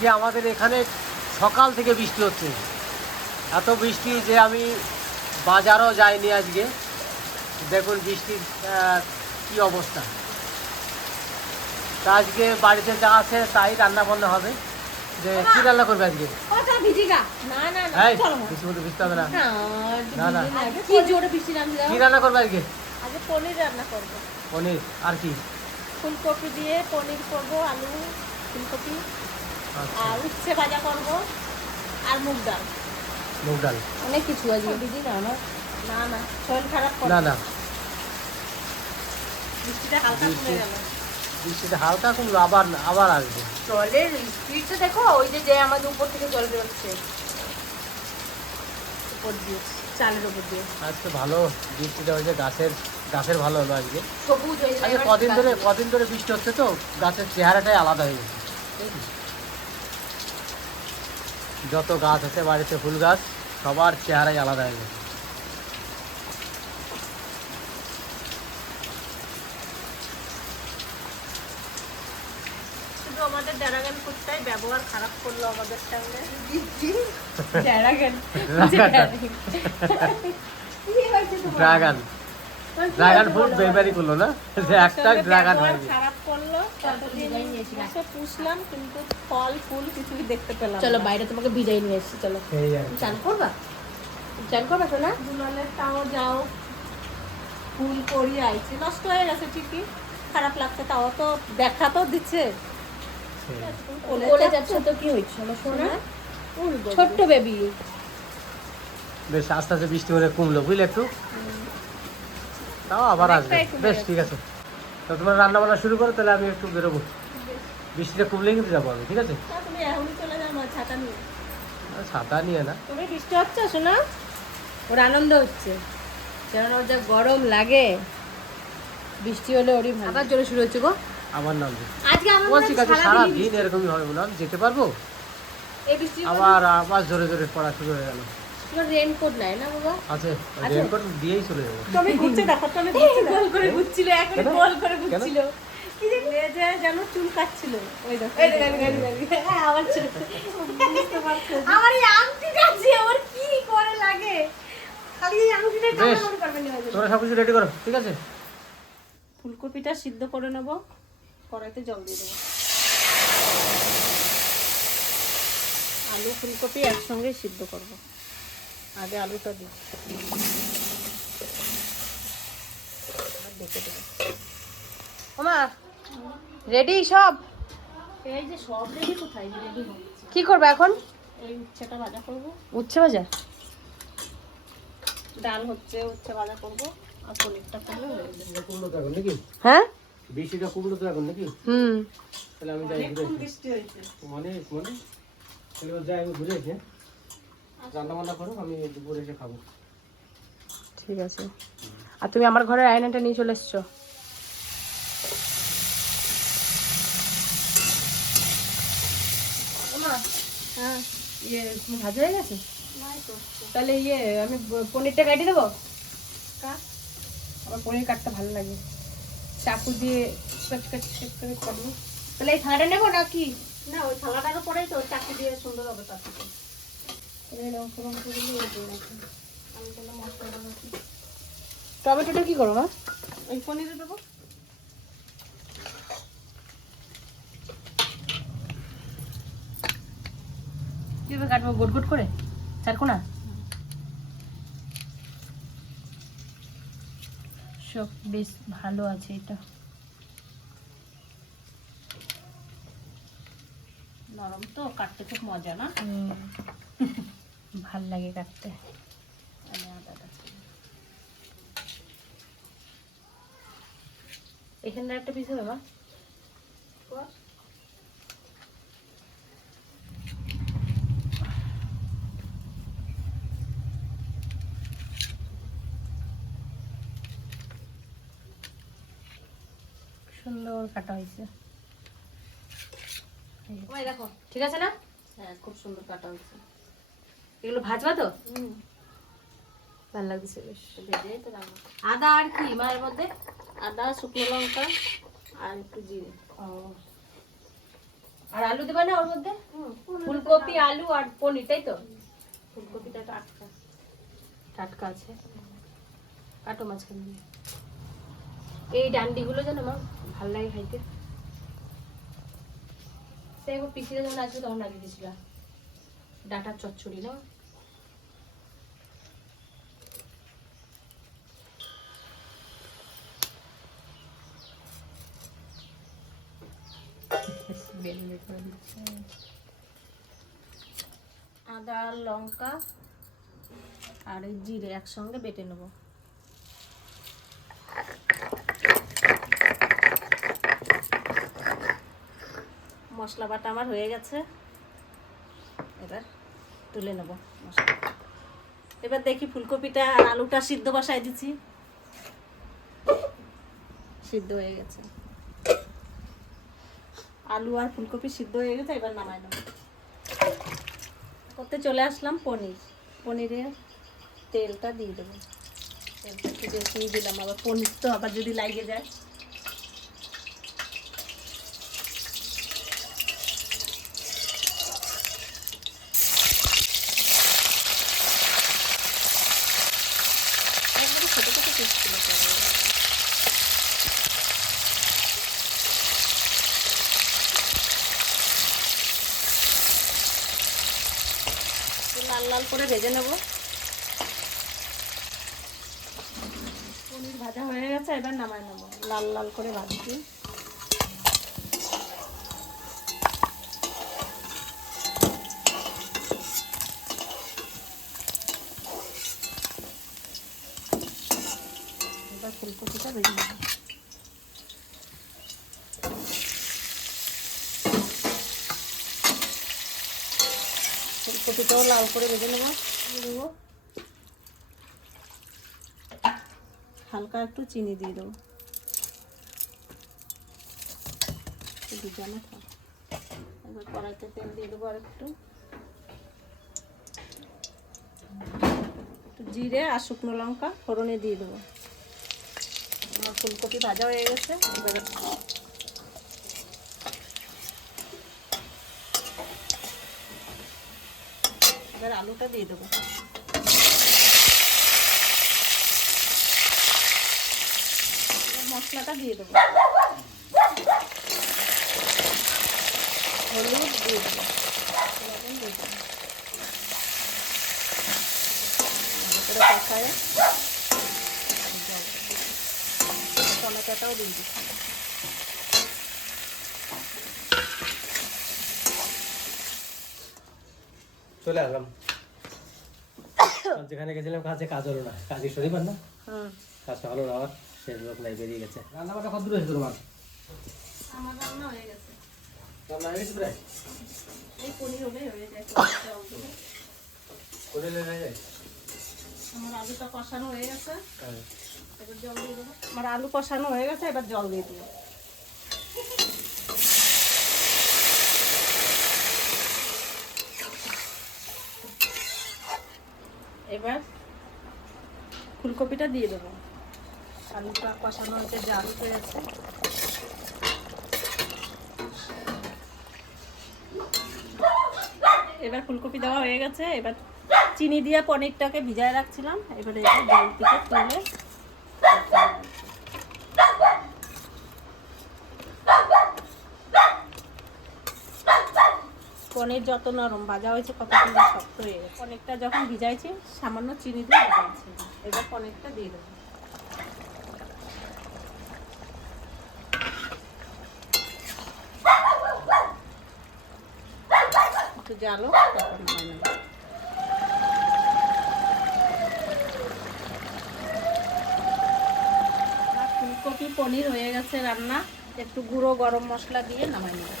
যে আমাদের এখানে সকাল থেকে বৃষ্টি হচ্ছে। এত বৃষ্টি যে আমি বাজারও যাইনি আজকে। দেখুন বৃষ্টির কি অবস্থা। তা আজকে বাড়িতে যা আছে তাই রান্না বান্না হবে। যে কি রান্না করবে আজকে? ওটা ভিজিগা না না না এই চলো। কিছু মতো বুঝতে হবে না। না না, না। আগে কি জোরে বৃষ্টি নামছে কি রান্না করবে আজকে? পনির রান্না করব। পনির আর কি? ফুলকপি দিয়ে পনির করব আলু ফুলকপি। আর উচ্ছে ভাজা করব আর মুগ ডাল। মুগ ডাল। অনেক কিছু আছে। ভিজি না না না না শরীর খারাপ করে। না না। বৃষ্টিটা হালকা কমে গেল। বৃষ্টিটা হালকা কমলো আবার আবার আসবে। জলের স্পিডটা দেখো ওই যে যে আমাদের উপর থেকে জল বেরোচ্ছে। উপর দিয়ে চালের উপর দিয়ে। আজকে ভালো বৃষ্টিটা হয়েছে গাছের গাছের ভালো হলো আজকে। সবুজ হয়ে আজকে কদিন ধরে কদিন ধরে বৃষ্টি হচ্ছে তো গাছের চেহারাটাই আলাদা হয়ে গেছে। যত গাছ আছে বাড়িতে ফুল গাছ সবার চেহারাই আলাদা হয়ে গেছে আমাদের ড্যারাগান কুত্তাই ব্যবহার খারাপ করল আমাদের সঙ্গে। ড্যারাগান? ড্রাগন। ড্রাগন ফ্রুট বেরবারি করল না? যে একটা ড্রাগন হয়নি। খারাপ করল ততদিন এসে পুষলাম কিন্তু ফল ফুল কিছুই দেখতে পেলাম চলো বাইরে তোমাকে ভিজাই নিয়ে এসছি চলো। সেই আর কি। চান করবা? চান করবা তো না দুলালের তাও যাও। ফুল করি আইছে। নষ্ট হয়ে গেছে ঠিকই খারাপ লাগছে তাও তো দেখা তো দিচ্ছে। কোলে যাচ্ছ। তো কি হয়েছে আমার সোনা? ছোট্ট বেবি বেশ আস্তে আস্তে বৃষ্টি হলে কমলো বুঝলে একটু? তাও আবার আসবে। বেশ ঠিক আছে। তো তোমরা রান্না বান্না শুরু করো তাহলে আমি একটু বেরোবো। বৃষ্টিটা কমলেই কিন্তু যাব আমি ঠিক আছে? তা তুমি এখনই চলে যাও ছাতা নিয়ে। ছাতা নিয়ে না। তুমি বৃষ্টি হচ্ছে শোনা? ওর আনন্দ হচ্ছে। কারণ ওর যা গরম লাগে। বৃষ্টি হলে ওরই ভালো। আবার জোরে শুরু হচ্ছে গো। আমার নাম। আজকে আমার বলছি কাছে সারাদিন এরকমই হবে না যেতে পারব? এই বৃষ্টি আবার আবার জোরে জোরে পড়া শুরু হয়ে গেল। তোমার রেনকোট নাই না বাবা? আছে রেনকোট দিয়েই চলে যাব। তুমি ঘুরছে দেখো তুমি গোল করে ঘুরছিল এখন গোল করে ঘুরছিল। কি যে যেন চুল কাটছিল। ওই দেখো এই দেখো, এই দেখো, এই দেখো। হ্যাঁ, আমার ছোট বুঝতে পারছ আমার এই আংটিটা যে ওর কি করে লাগে? খালি এই আঙুলটা বেশ। টানা করবে না তোমরা সব কিছু রেডি করো ঠিক আছে? ফুলকপিটা সিদ্ধ করে নেব কড়াইতে জল দিয়ে দেবো। আলু ফুলকপি একসঙ্গে সিদ্ধ করব। আগে আলুটা দিই। এবার দেখে দেবো। ওমা রেডি সব? এই যে সব রেডি কোথায় রেডি কি করবে এখন? এই উচ্ছেটা ভাজা করব। উচ্ছে ভাজা? ডাল হচ্ছে উচ্ছে ভাজা করব। আর পনিরটা করলে হয়ে যাবে কমলো তো এখন নাকি? হ্যাঁ? তো এখন নাকি? হুম। তাহলে আমি যাই ঘুরে মানে মানে? তাহলে এবার যাই আমি ঘুরে এসে রান্না বান্না করো আমি দুপুরে এসে খাব। ঠিক আছে। আর তুমি আমার ঘরের আয়নাটা নিয়ে চলে এসছো? হ্যাঁ ইয়ে তুমি ভাজা হয়ে গেছে? তাহলে ইয়ে আমি পনিরটা কাটি দেবো। আমার পনির কাটতে ভালো লাগে। চাকু দিয়ে কাট কাট কাট করে করব তাহলে এই থালাটা নেব না কি না ওই থালাটার উপরেই তো চাকু দিয়ে সুন্দর হবে তার আমি মশলাটা রাখি। টমেটোটা কি করব মা? ওই পনিরে দেবো। কীভাবে কাটবো? গোট গোট করে? চারকোনা সব বেশ ভালো আছে এটা। নরম তো কাটতে খুব মজা না? ভালো লাগে কাটতে। আমি এখানে একটা পিস হবে মা। সুন্দর কাটা হয়েছে। দেখো ঠিক আছে না? হ্যাঁ খুব সুন্দর কাটা হয়েছে। এগুলো ভাজবা তো? ভালো লাগছে বেশ। আদা আর কি মায়ের মধ্যে? আদা শুকনো লঙ্কা আর একটু জিরে। আর আলু দেবে না ওর মধ্যে? ফুলকপি আলু আর পনির তাই তো? ফুলকপিটা টাটকা। টাটকা আছে। কাটো মাঝখান দিয়ে। এই ডান্ডিগুলো যেন আমার ভালো লাগে খাইতে। সে একবার পিসিরা যখন আসবে তখন লাগিয়ে দিয়েছিল। ডাটার চচ্চড়ি না আদা, লঙ্কা আর এই জিরে একসঙ্গে বেটে নেব। মশলা বাটা আমার হয়ে গেছে। এবার তুলে নেব এবার দেখি ফুলকপিটা আর আলুটা সিদ্ধ বসাই দিচ্ছি। সিদ্ধ হয়ে গেছে। আলু আর ফুলকপি সিদ্ধ হয়ে গেছে, এবার নামাই নেব। করতে চলে আসলাম পনির। পনিরের তেলটা দিয়ে দেবো। তেলটা একটু দিলাম, আবার পনির তো আবার যদি লাগে যায় একবারে ছোটো ছোটো পিস করে করব। একটু লাল লাল করে ভেজে নেব। পনির ভাজা হয়ে গেছে, এবার নামাই নেব। লাল লাল করে ভাজছি। ফুলকপিটা ভেজে নেব। ফুলকপিটাও লাল করে ভেজে নেব। দেবো। হালকা একটু চিনি দিয়ে দেবো। কড়াইতে তেল দিয়ে দেবো আর একটু জিরে আর শুকনো লঙ্কা ফোড়নে দিয়ে দেবো। আমার ফুলকপি ভাজা হয়ে গেছে। এবার এবার আলুটা দিয়ে দেবো। মশলাটা দিয়ে দেবো। হলুদ দিয়ে দেবো। লবণ দিয়ে দিয়ে দিচ্ছি। চলে আসলাম। যেখানে গেছিলাম কাজে কাজ হলো না। কাজে শনিবার না। হুম কাজটা হলো না আবার শেষ লোক নাই বেরিয়ে গেছে। রান্না বান্না কত দূর হয়েছে তোমার? আমার রান্না হয়ে গেছে। রান্না হয়ে গেছে প্রায়? এই পনির হলে হয়ে যায় করে হয়ে যায়? আমার আলুটা কষানো হয়ে গেছে। হ্যাঁ। এবার জল দিয়ে দেবো। আমার আলু কষানো হয়ে গেছে এবার জল দিয়ে দেবো। এবার ফুলকপিটা দিয়ে দেবো। আলুটা কষানো হয়েছে, যে আলু আছে এবার ফুলকপি দেওয়া হয়ে গেছে। এবার চিনি দিয়ে পনিরটাকে ভিজায় রাখছিলাম। এবারে এটা জল থেকে তুলে পনির যত নরম, ভাজা হয়েছে কত শক্ত হয়ে গেছে। পনিরটা যখন ভিজাইছি, সামান্য চিনি দিয়ে ভিজাইছি। এবার পনিরটা দিয়ে দেবো। একটু ফুলকপি পনির হয়ে গেছে রান্না। একটু গুঁড়ো গরম মশলা দিয়ে নামাই নেব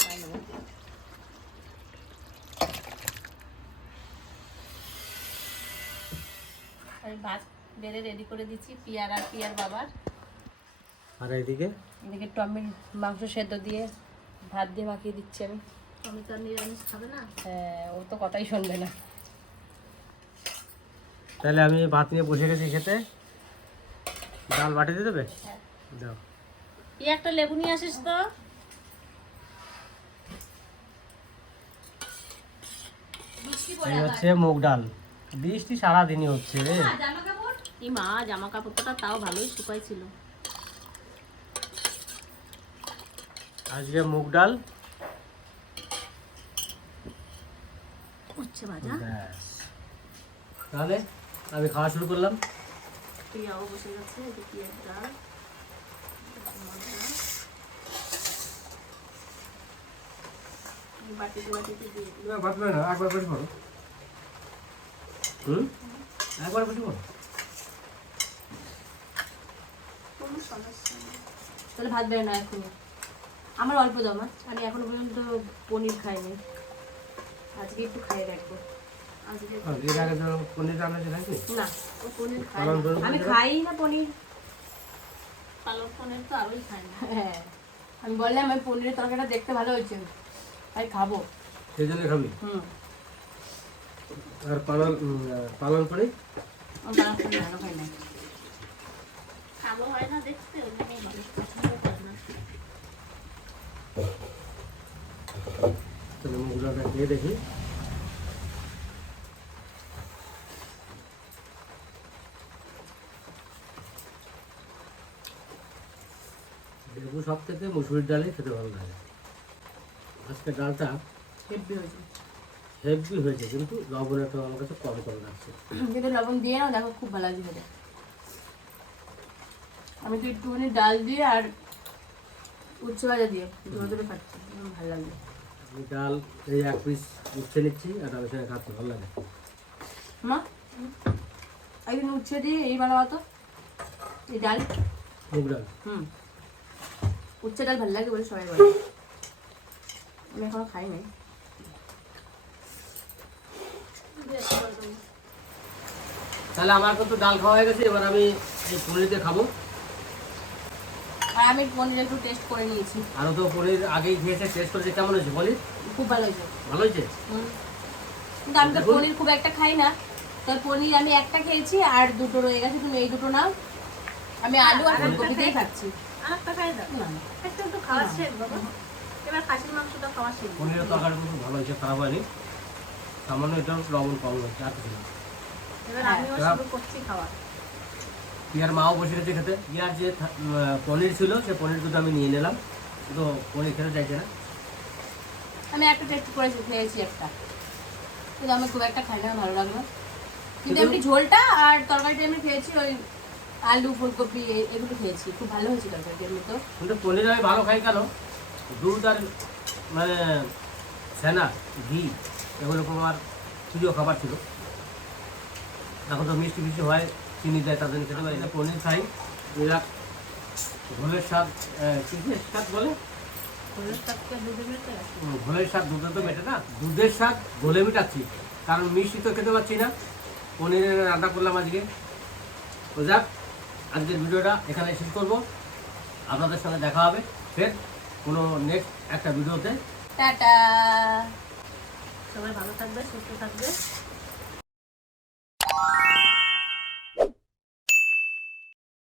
নামাই নেব। আমি ভাত বেড়ে রেডি করে দিচ্ছি পিয়ার আর পিয়ার বাবার। আর এইদিকে এদিকে টমেটো মাংস সেদ্ধ দিয়ে ভাত দিয়ে মাখিয়ে দিচ্ছি আমি। টমেটো আর নিরামিষ খাবে না। হ্যাঁ ও তো কথাই শুনবে না। তাহলে আমি ভাত নিয়ে বসে গেছি খেতে। ডাল বাটি দিয়ে দেবে? দাও। এই একটা লেবু নিয়ে আসিস তো। এই হচ্ছে মুগ ডাল। বৃষ্টি সারাদিনই হচ্ছে রে। মা জামা কাপড়টা তাও ভালোই শুকাই ছিল আজকে মুগ ডাল। উচ্ছে ভাজা? তাহলে আমি খাওয়া শুরু করলাম। প্রিয়াও বসে গেছে এদিকে পিঁয়াজ ডাল বাটিতে বাটিতে দিয়ে দিই। ভাত না একবার বসে পড়ো। হুম? একবার বসে পড়ো কোনো সমস্যা নেই তাহলে ভাত বেরো না এখনই। আমার অল্প দাও মা। আমি এখনও পর্যন্ত পনির খাইনি। আজকে একটু খাই রাখব তো পনির রান্না ছিল নাকি? না ও পনির খাই পালন না। আমি খাই না পনির। পালক পনির তো আরোই খাই না হ্যাঁ আমি বললাম আমি পনিরের তরকারিটা দেখতে ভালো হয়েছে। তাই খাব। সেই জন্য খাবি? হুম। আর পালন পালন পনির? আমি পনির ভালো খাই না হয় না দেখতে ওই জন্য মানুষ পছন্দ করে না তাহলে মুগ ডালটা দেখি। লেবু সব থেকে মুসুরির ডালে খেতে ভালো লাগে। আজকে ডালটা হেব্বি হয়েছে। হেভি হয়েছে কিন্তু লবণটা আমার কাছে কম কম লাগছে। কিন্তু লবণ দিয়ে নাও দেখো খুব ভালো লাগছে আমি তো একটুখানি ডাল দিয়ে আর উচ্ছে ভাজা দিয়ে ধরে ধরে খাচ্ছি ভালো আমি ডাল এই এক পিস উচ্ছে নিচ্ছি আর ডালের সঙ্গে খাচ্ছি ভালো লাগে। মা একদিন উচ্ছে দিয়ে এই বানাবো তো এই ডাল। মুগ ডাল। হুম। উচ্ছে ডাল ভালো লাগে বলে সবাই বলে। আমি এখনও খাই নাই। তাহলে আমার কিন্তু ডাল খাওয়া হয়ে গেছে এবার আমি এই পনির দিয়ে খাব। আর আমি পনির একটু টেস্ট করে নিয়েছি। আরও তো পনির আগেই খেয়েছে টেস্ট করেছে কেমন হয়েছে বলি খুব ভালো হয়েছে। ভালো হয়েছে? কিন্তু আমি তো পনির খুব একটা খাই না। তো পনির আমি একটা খেয়েছি আর দুটো রয়ে গেছে তুমি এই দুটো নাও। আমি আলু আর ফুলকপি দিয়ে খাচ্ছি। আর খাই দাও। না, না। একটা একটু খাওয়া শেখ বাবা। এবার খাসির মাংসটা খাওয়া শেখ পনিরের তরকারি কিন্তু ভালো হয়েছে খারাপ হয়নি। সামান্য এটা লবণ কম হয়েছে আর কিছু না। এবার হ্যাঁ। আমিও হ্যাঁ। শুরু করছি খাওয়া ইয়ার মাও বসে গেছে খেতে ইয়ার যে পনির ছিল সে পনির দুটো আমি নিয়ে নিলাম। তো পনির খেতে চাইছে না। আমি একটা টেস্ট করেছি খেয়েছি একটা। কিন্তু আমি খুব একটা খাই না ভালো লাগল কিন্তু এমনি ঝোলটা আর তরকারিটা এমনি খেয়েছি ওই আলু ফুলকপি এগুলো খেয়েছি। খুব ভালো হয়েছে তরকারিটা এমনি তো। কিন্তু পনির আমি ভালো খাই কেন? দুধ আর মানে ছানা ঘি এগুলো আমার প্রিয় খাবার ছিল। এখন তো মিষ্টি মিষ্টি হয়। চিনি দেয় তাদের খেতে পারি না। পনির খাই। এরা ঘোলের স্বাদ কিসের স্বাদ বলে? ঘোলের স্বাদ দুধে তো মেটে না। দুধের স্বাদ ঘোলে মেটাচ্ছি কারণ মিষ্টি তো খেতে পাচ্ছি না। পনিরের রান্না করলাম আজকে। তো যাক আজকের ভিডিওটা এখানে শেষ করব। আপনাদের সঙ্গে দেখা হবে ফের কোনো নেক্সট একটা ভিডিওতে। টাটা। সবাই ভালো থাকবে সুস্থ থাকবে।